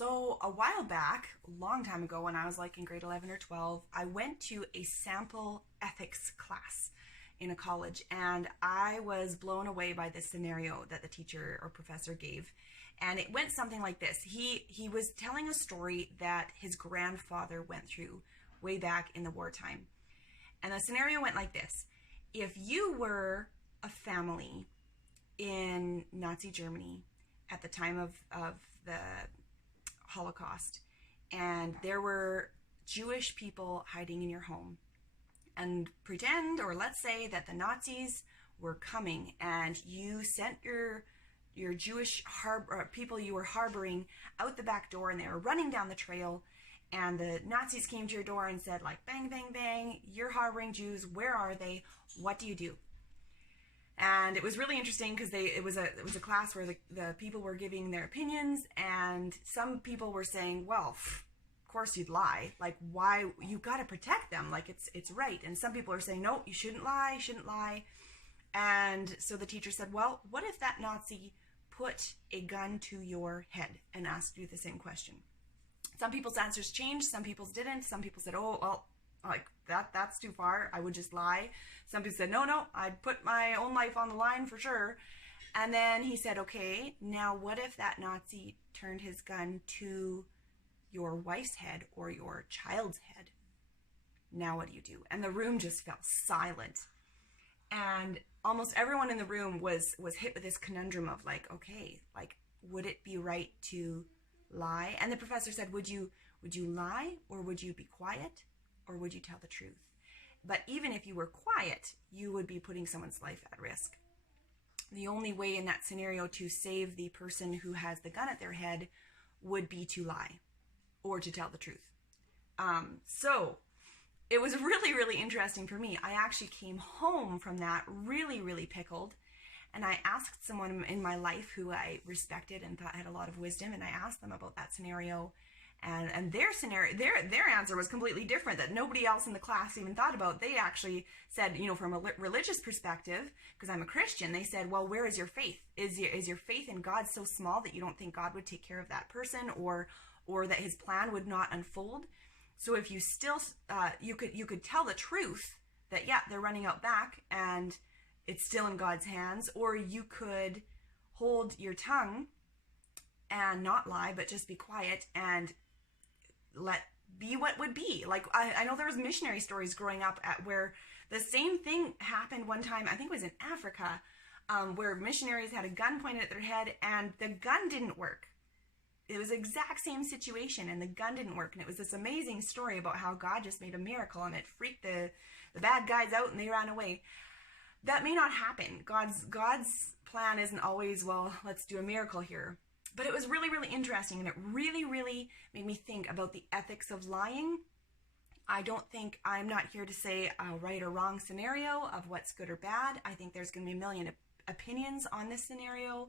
So a while back, a long time ago, when I was like in grade 11 or 12, I went to a sample ethics class in a college, and I was blown away by this scenario that the teacher or professor gave. And it went something like this. He was telling a story that his grandfather went through way back in the wartime. And the scenario went like this. If you were a family in Nazi Germany at the time of the Holocaust, and there were Jewish people hiding in your home, and pretend, or let's say that the Nazis were coming and you sent your Jewish people you were harboring out the back door, and they were running down the trail, and the Nazis came to your door and said, like, bang, bang, bang, you're harboring Jews, where are they? What do you do? And it was really interesting because it was a class where the people were giving their opinions, and some people were saying, well, of course you'd lie. Like, why? You got to protect them. Like, it's right. And some people are saying, no, you shouldn't lie. And so the teacher said, well, what if that Nazi put a gun to your head and asked you the same question? Some people's answers changed. Some people's didn't. Some people said, oh, well, like that's too far. I would just lie. Some people said, no, I'd put my own life on the line for sure. And then he said, okay, now what if that Nazi turned his gun to your wife's head or your child's head? Now what do you do? And the room just fell silent. And almost everyone in the room was hit with this conundrum of like, okay, like, would it be right to lie? And the professor said, would you lie, or would you be quiet, or would you tell the truth? But even if you were quiet, you would be putting someone's life at risk. The only way in that scenario to save the person who has the gun at their head would be to lie or to tell the truth. So it was really, really interesting for me. I actually came home from that really, really pickled. And I asked someone in my life who I respected and thought had a lot of wisdom, and I asked them about that scenario. And their scenario, their answer was completely different, that nobody else in the class even thought about. They actually said, from a religious perspective, because I'm a Christian, they said, well, where is your faith? Is your faith in God so small that you don't think God would take care of that person, or that his plan would not unfold? So if you still, you could tell the truth that, yeah, they're running out back and it's still in God's hands, or you could hold your tongue and not lie, but just be quiet and let be what would be. Like, I know there was missionary stories growing up where the same thing happened one time. I think it was in Africa, where missionaries had a gun pointed at their head and the gun didn't work. It was the exact same situation and the gun didn't work. And it was this amazing story about how God just made a miracle and it freaked the bad guys out and they ran away. That may not happen. God's plan isn't always, well, let's do a miracle here. But it was really, really interesting, and it really, really made me think about the ethics of lying. I'm not here to say a right or wrong scenario of what's good or bad. I think there's going to be a million opinions on this scenario.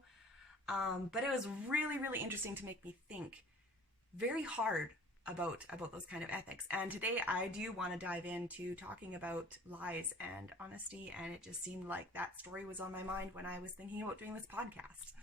But it was really, really interesting to make me think very hard about those kind of ethics. And today I do want to dive into talking about lies and honesty, and it just seemed like that story was on my mind when I was thinking about doing this podcast.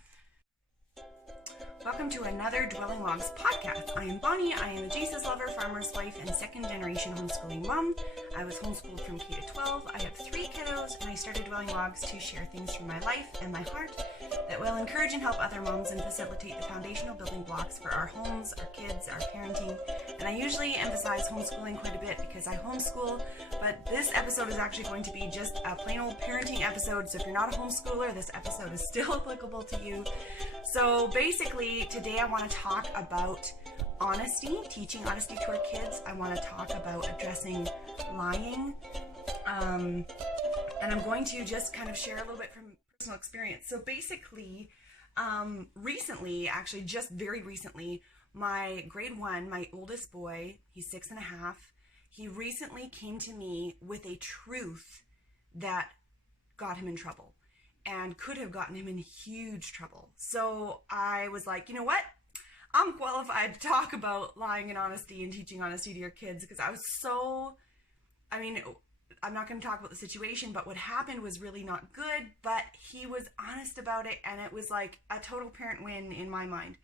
Welcome to another Dwelling Logs podcast. I am Bonnie. I am a Jesus lover, farmer's wife, and second generation homeschooling mom. I was homeschooled from K to 12. I have 3 kiddos, and I started Dwelling Logs to share things from my life and my heart that will encourage and help other moms and facilitate the foundational building blocks for our homes, our kids, our parenting. And I usually emphasize homeschooling quite a bit because I homeschool, but this episode is actually going to be just a plain old parenting episode. So if you're not a homeschooler, this episode is still applicable to you. So basically, today I want to talk about honesty, teaching honesty to our kids. I want to talk about addressing lying. And I'm going to just kind of share a little bit from personal experience. So basically, recently, actually just very recently, my grade 1, my oldest boy, he's 6.5, he recently came to me with a truth that got him in trouble and could have gotten him in huge trouble. So I was like, you know what? I'm qualified to talk about lying and honesty and teaching honesty to your kids, because I was I'm not going to talk about the situation, but what happened was really not good, but he was honest about it, and it was like a total parent win in my mind.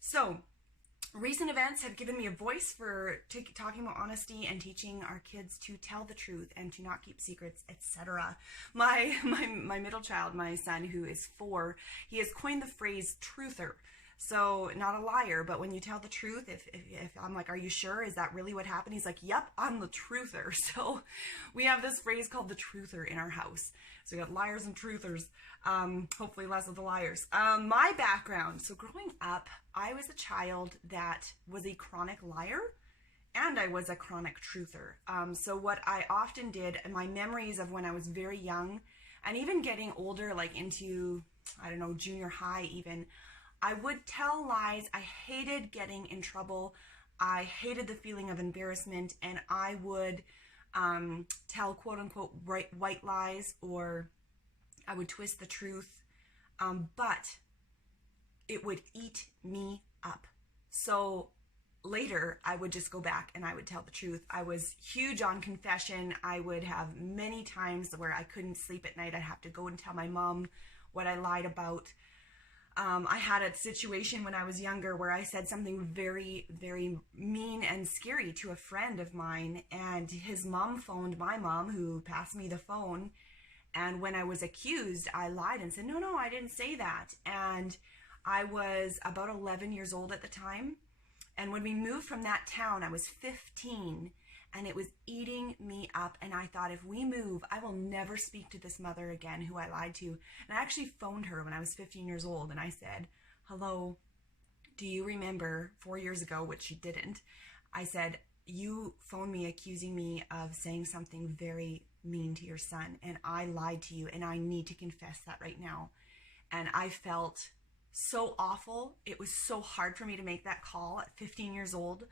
So recent events have given me a voice for talking about honesty and teaching our kids to tell the truth and to not keep secrets, etc. My middle child, my son, who is 4, he has coined the phrase truther. So not a liar, but when you tell the truth, if I'm like, are you sure? Is that really what happened? He's like, yep, I'm the truther. So we have this phrase called the truther in our house. So we got liars and truthers. Hopefully less of the liars. My background. So growing up, I was a child that was a chronic liar and I was a chronic truther. So what I often did, my memories of when I was very young and even getting older, like into, I don't know, junior high even, I would tell lies. I hated getting in trouble. I hated the feeling of embarrassment, and I would tell quote unquote white lies, or I would twist the truth, but it would eat me up. So later I would just go back and I would tell the truth. I was huge on confession. I would have many times where I couldn't sleep at night. I'd have to go and tell my mom what I lied about. I had a situation when I was younger where I said something very, very mean and scary to a friend of mine, and his mom phoned my mom, who passed me the phone, and when I was accused, I lied and said, no, I didn't say that. And I was about 11 years old at the time, and when we moved from that town, I was 15, and it was eating me up. And I thought, if we move, I will never speak to this mother again who I lied to. And I actually phoned her when I was 15 years old, and I said, hello, do you remember 4 years ago, which she didn't, I said, you phoned me accusing me of saying something very mean to your son, and I lied to you, and I need to confess that right now. And I felt so awful. It was so hard for me to make that call at 15 years old.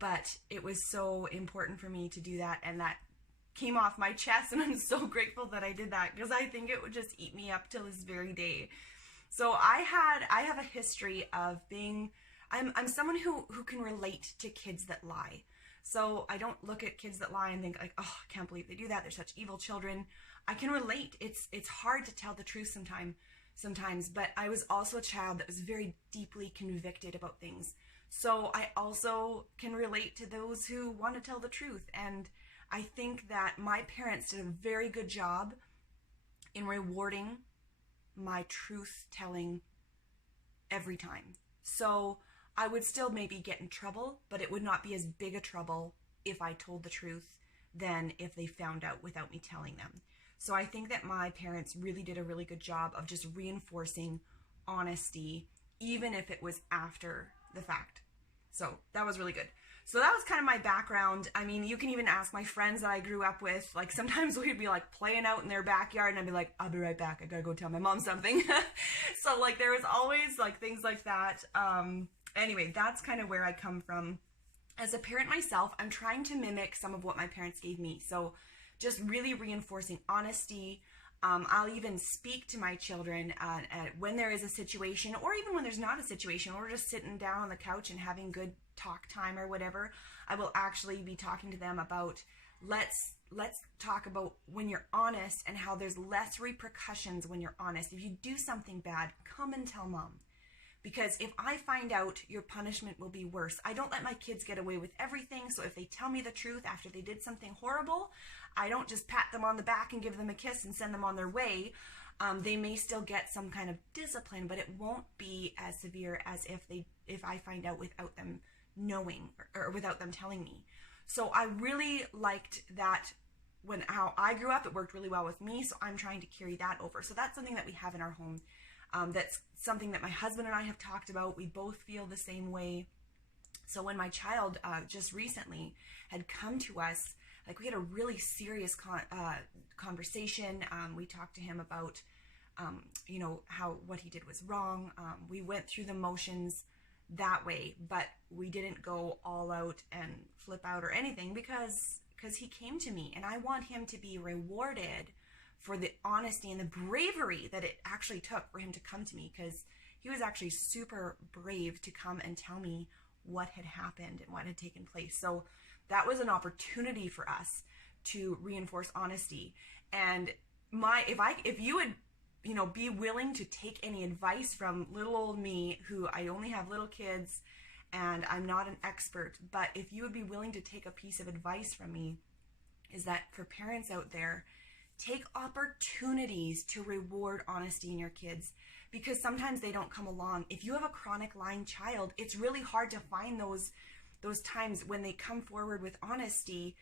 But it was so important for me to do that, and that came off my chest, and I'm so grateful that I did that, because I think it would just eat me up till this very day. So I have a history of being, I'm someone who can relate to kids that lie. So I don't look at kids that lie and think like, oh, I can't believe they do that. They're such evil children. I can relate. It's hard to tell the truth sometimes, but I was also a child that was very deeply convicted about things. So I also can relate to those who want to tell the truth. And I think that my parents did a very good job in rewarding my truth telling every time. So I would still maybe get in trouble, but it would not be as big a trouble if I told the truth than if they found out without me telling them. So I think that my parents really did a really good job of just reinforcing honesty, even if it was after the fact. So that was really good. So that was kind of my background. I mean, you can even ask my friends that I grew up with. Like sometimes we'd be like playing out in their backyard and I'd be like, I'll be right back. I gotta go tell my mom something. So like there was always like things like that. Anyway, that's kind of where I come from. As a parent myself, I'm trying to mimic some of what my parents gave me. So just really reinforcing honesty. I'll even speak to my children when there is a situation, or even when there's not a situation, or we're just sitting down on the couch and having good talk time or whatever. I will actually be talking to them about let's talk about when you're honest and how there's less repercussions when you're honest. If you do something bad, come and tell mom. Because if I find out, your punishment will be worse. I don't let my kids get away with everything. So if they tell me the truth after they did something horrible, I don't just pat them on the back and give them a kiss and send them on their way. They may still get some kind of discipline, but it won't be as severe as if I find out without them knowing or without them telling me. So I really liked that how I grew up. It worked really well with me. So I'm trying to carry that over. So that's something that we have in our home. That's something that my husband and I have talked about. We both feel the same way. So when my child just recently had come to us, like we had a really serious conversation. We talked to him about, what he did was wrong. We went through the motions that way, but we didn't go all out and flip out or anything because he came to me, and I want him to be rewarded for the honesty and the bravery that it actually took for him to come to me, because he was actually super brave to come and tell me what had happened and what had taken place. So that was an opportunity for us to reinforce honesty. And if you would, be willing to take any advice from little old me, who I only have little kids, and I'm not an expert, but if you would be willing to take a piece of advice from me, is that for parents out there, take opportunities to reward honesty in your kids, because sometimes they don't come along. If you have a chronic lying child, it's really hard to find those times when they come forward with honesty,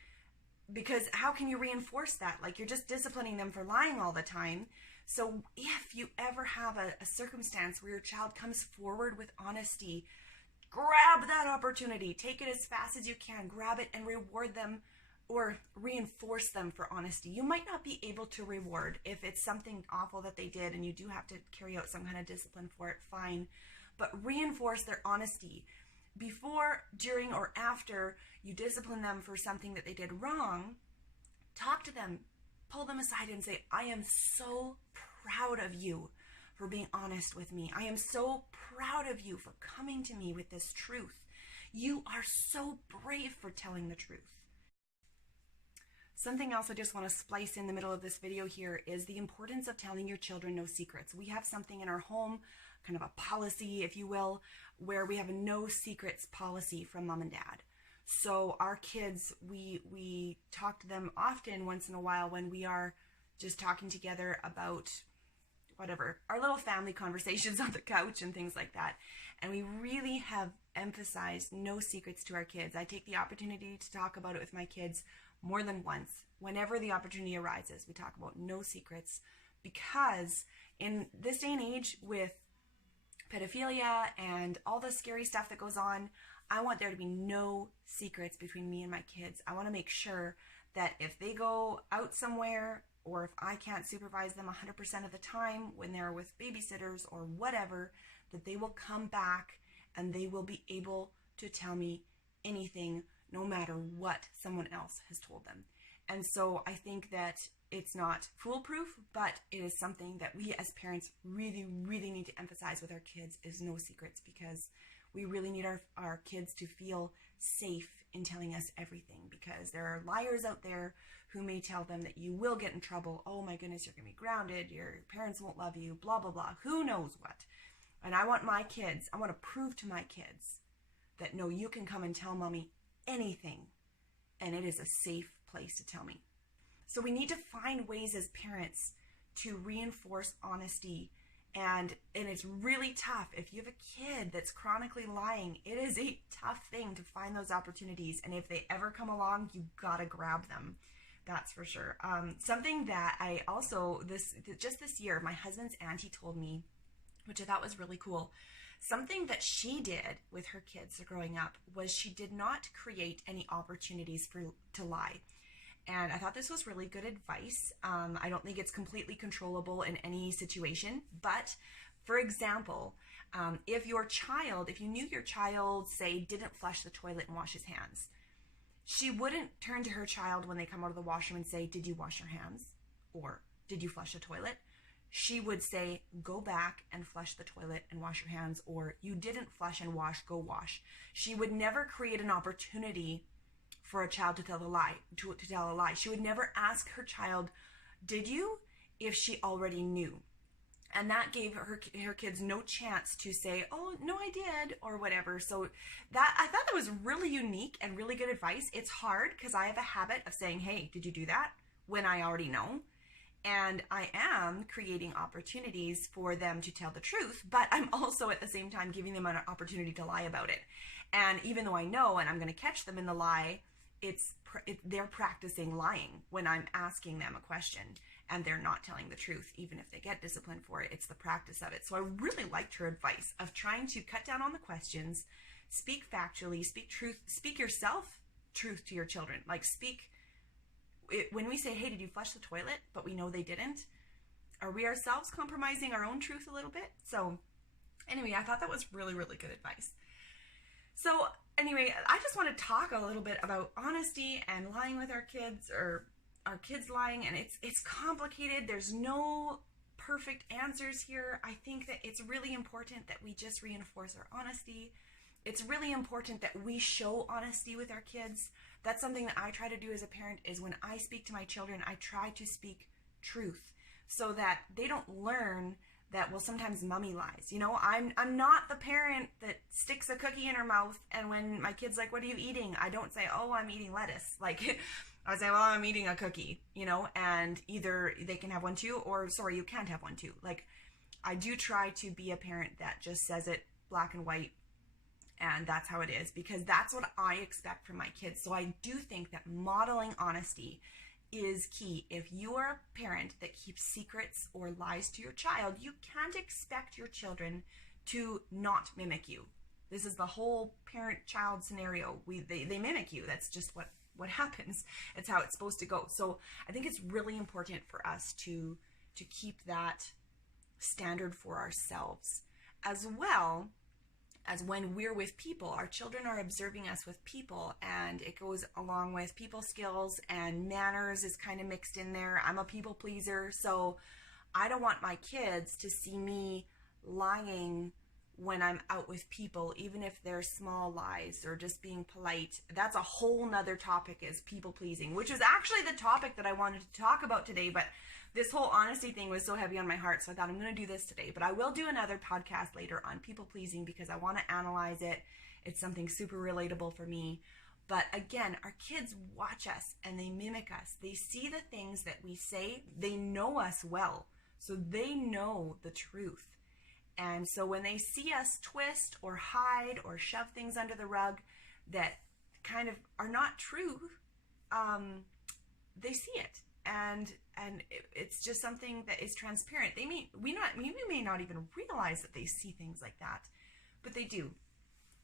because how can you reinforce that? Like, you're just disciplining them for lying all the time. So if you ever have a circumstance where your child comes forward with honesty, grab that opportunity, take it as fast as you can, grab it and reward them or reinforce them for honesty. You might not be able to reward if it's something awful that they did and you do have to carry out some kind of discipline for it, fine, but reinforce their honesty. Before, during, or after you discipline them for something that they did wrong, talk to them, pull them aside and say, I am so proud of you for being honest with me. I am so proud of you for coming to me with this truth. You are so brave for telling the truth. Something else I just want to splice in the middle of this video here is the importance of telling your children no secrets. We have something in our home, kind of a policy, if you will, where we have a no secrets policy from mom and dad. So our kids, we talk to them often once in a while when we are just talking together about whatever, our little family conversations on the couch and things like that. And we really have emphasized no secrets to our kids. I take the opportunity to talk about it with my kids more than once. Whenever the opportunity arises, we talk about no secrets, because in this day and age with pedophilia and all the scary stuff that goes on, I want there to be no secrets between me and my kids. I want to make sure that if they go out somewhere, or if I can't supervise them 100% of the time when they're with babysitters or whatever, that they will come back and they will be able to tell me anything, no matter what someone else has told them. And so I think that it's not foolproof, but it is something that we as parents really, really need to emphasize with our kids, is no secrets, because we really need our kids to feel safe in telling us everything, because there are liars out there who may tell them that you will get in trouble. Oh my goodness, you're gonna be grounded, your parents won't love you, blah, blah, blah, who knows what. And I want my kids, I want to prove to my kids that no, you can come and tell mommy anything, and it is a safe place to tell me. So we need to find ways as parents to reinforce honesty. And it's really tough. If you have a kid that's chronically lying, it is a tough thing to find those opportunities. And if they ever come along, you gotta grab them. That's for sure. Something that I also, just this year, my husband's auntie told me, which I thought was really cool. Something that she did with her kids growing up was she did not create any opportunities to lie. And I thought this was really good advice. I don't think it's completely controllable in any situation, but for example, if you knew your child, say, didn't flush the toilet and wash his hands, she wouldn't turn to her child when they come out of the washroom and say, did you wash your hands? Or did you flush the toilet? She would say, go back and flush the toilet and wash your hands, or you didn't flush and wash, go wash. She would never create an opportunity for a child to tell a lie, to tell a lie. She would never ask her child, did you? If she already knew. And that gave her kids no chance to say, oh, no, I did, or whatever. So I thought that was really unique and really good advice. It's hard because I have a habit of saying, hey, did you do that? When I already know. And I am creating opportunities for them to tell the truth, but I'm also at the same time giving them an opportunity to lie about it. And even though I know and I'm going to catch them in the lie, they're practicing lying when I'm asking them a question and they're not telling the truth, even if they get disciplined for it. It's the practice of it. So I really liked her advice of trying to cut down on the questions, speak factually, speak truth, speak yourself truth to your children. Like when we say, hey, did you flush the toilet? But we know they didn't. Are we ourselves compromising our own truth a little bit? So anyway, I thought that was really, really good advice. So anyway, I just want to talk a little bit about honesty and lying with our kids, or our kids lying, and it's complicated. There's no perfect answers here. I think that it's really important that we just reinforce our honesty. It's really important that we show honesty with our kids. That's something that I try to do as a parent, is when I speak to my children, I try to speak truth so that they don't learn that will sometimes mummy lies. You know, I'm not the parent that sticks a cookie in her mouth, and when my kid's like, what are you eating? I don't say, oh, I'm eating lettuce. Like, I say, well, I'm eating a cookie, you know, and either they can have one too, or sorry, you can't have one too. Like, I do try to be a parent that just says it black and white, and that's how it is, because that's what I expect from my kids. So I do think that modeling honesty is key. If you are a parent that keeps secrets or lies to your child, you can't expect your children to not mimic you. This is the whole parent-child scenario. They mimic you. That's just what happens. It's how it's supposed to go. So I think it's really important for us to keep that standard for ourselves, as well as when we're with people. Our children are observing us with people, and it goes along with people skills, and manners is kind of mixed in there. I'm a people pleaser, so I don't want my kids to see me lying when I'm out with people, even if they're small lies or just being polite. That's a whole nother topic, is people pleasing, which is actually the topic that I wanted to talk about today, but this whole honesty thing was so heavy on my heart, so I thought I'm going to do this today. But I will do another podcast later on people pleasing, because I want to analyze it. It's something super relatable for me. But again, our kids watch us and they mimic us. They see the things that we say. They know us well, so they know the truth. And so when they see us twist or hide or shove things under the rug that kind of are not true, they see it. And it's just something that is transparent. We may not even realize that they see things like that, but they do.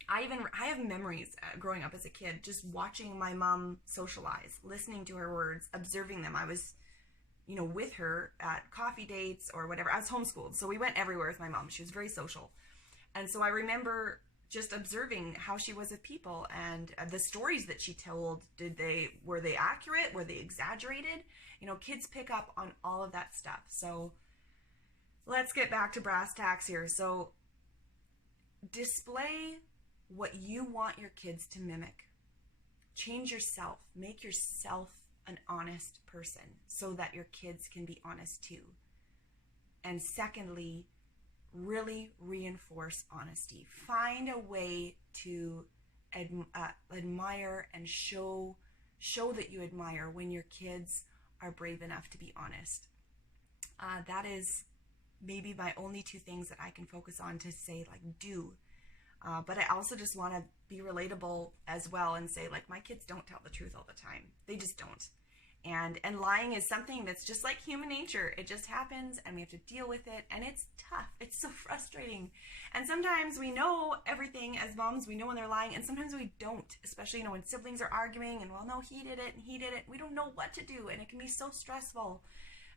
I have memories growing up as a kid, just watching my mom socialize, listening to her words, observing them. I was, you know, with her at coffee dates or whatever. I was homeschooled, so we went everywhere with my mom. She was very social. And so I remember just observing how she was with people, and the stories that she told, were they accurate? Were they exaggerated? You know, kids pick up on all of that stuff. So let's get back to brass tacks here. So display what you want your kids to mimic. Change yourself. Make yourself an honest person so that your kids can be honest too. And secondly, really reinforce honesty. Find a way to admire and show that you admire when your kids are brave enough to be honest. That is maybe my only two things that I can focus on to say, like, do. But I also just want to be relatable as well and say, like, my kids don't tell the truth all the time. They just don't. And lying is something that's just like human nature. It just happens, and we have to deal with it, and it's tough. It's so frustrating. And sometimes we know everything as moms. We know when they're lying, and sometimes we don't, especially, you know, when siblings are arguing and, well, no, he did it and he did it. We don't know what to do, and it can be so stressful,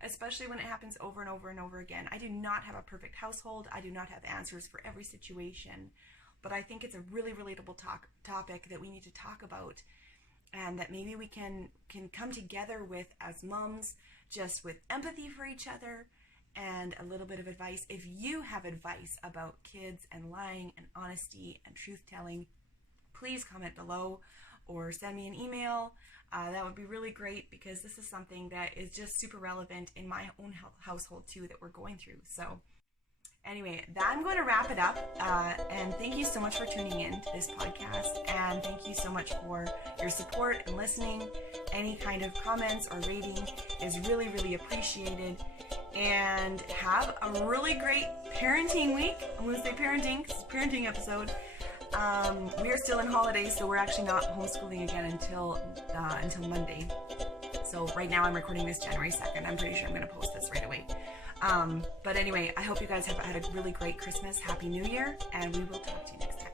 especially when it happens over and over and over again. I do not have a perfect household. I do not have answers for every situation, but I think it's a really relatable topic that we need to talk about, and that maybe we can come together with as moms, just with empathy for each other and a little bit of advice. If you have advice about kids and lying and honesty and truth-telling, please comment below or send me an email. That would be really great, because this is something that is just super relevant in my own household too, that we're going through. So anyway, I'm going to wrap it up, and thank you so much for tuning in to this podcast, and thank you so much for your support and listening. Any kind of comments or rating is really, really appreciated, and have a really great parenting week. I'm going to say parenting, 'cause it's a parenting episode. We are still in holidays, so we're actually not homeschooling again until Monday. So right now I'm recording this January 2nd. I'm pretty sure I'm going to post this right away. But anyway, I hope you guys have had a really great Christmas. Happy New Year, and we will talk to you next time.